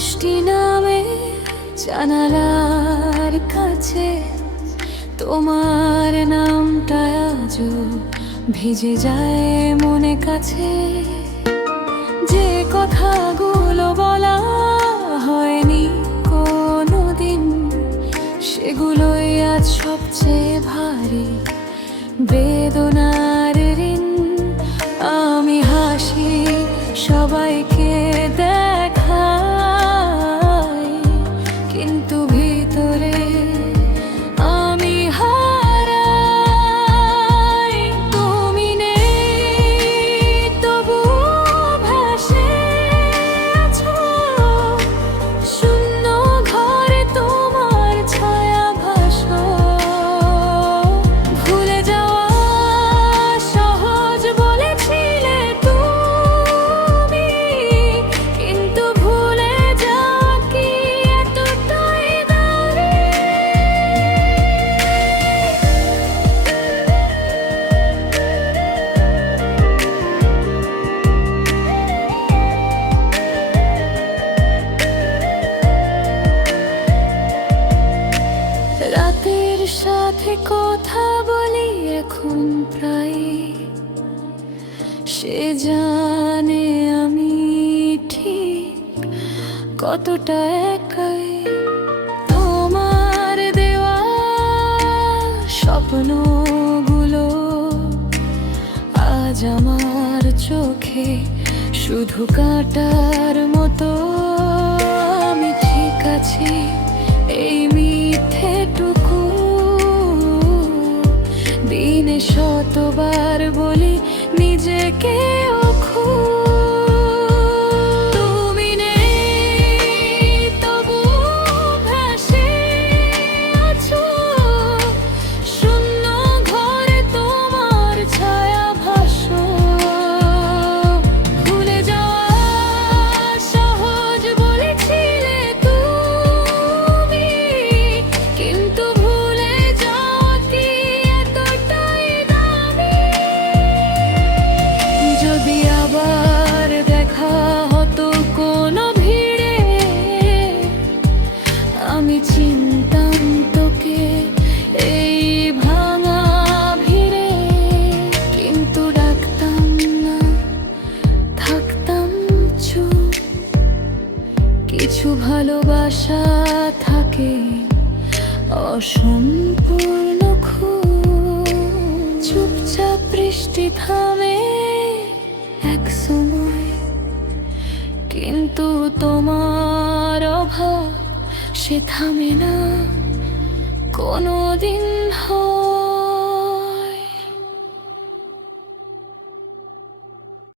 বৃষ্টি নামে জানালার কাছে, তোমার নামটা আজও ভিজে যায় মনে কাছে। যে কথাগুলো বলা হয়নি কোনোদিন, সেগুলোই আজ সবচেয়ে ভারী বেদনার ঋণ। আমি হাসি সবাইকে দেখাই, কিন্তু ভিতরে আমি হারাই। তুমি নেই তবু ভাসে আছো, শূন্য ঘরে তোমার ছায়া ভাসো। ভুলে যাওয়া সহজ বলেছিলে তুমি, কিন্তু ভুলে যাওয়া কি এতটাই দামি? রাতের সাথে কথা বলি এখন প্রায়, সে জানে আমি ঠিক কতটা একাই। তোমার দেওয়া স্বপ্নগুলো আজ আমার চোখে শুধু কাঁটার মতো। আমি ঠিক আছি এই মিথ্যেটুকু দিনে শতবার বলি নিজেকে। তুমি নেই তবু ভাসে আছো, শূন্য ঘরে তোমার ছায়া ভাসো। ভুলে যাওয়া সহজ বলেছিলে তুমি, কিন্তু ভুলে যাওয়া কি এতটাই দামি? যদি আবার দেখা হতো কোনো ভিড়ে, আমি চিনতাম তোকে এই ভাঙা ভিড়ে, কিন্তু ডাকতাম না, থাকতাম চুপ। কিছু ভালোবাসা থাকে অসম্পূর্ণ খুব। চুপচাপ বৃষ্টি থামে এক সময়, কিন্তু তোমার অভাব সে থামে না কোনোদিন।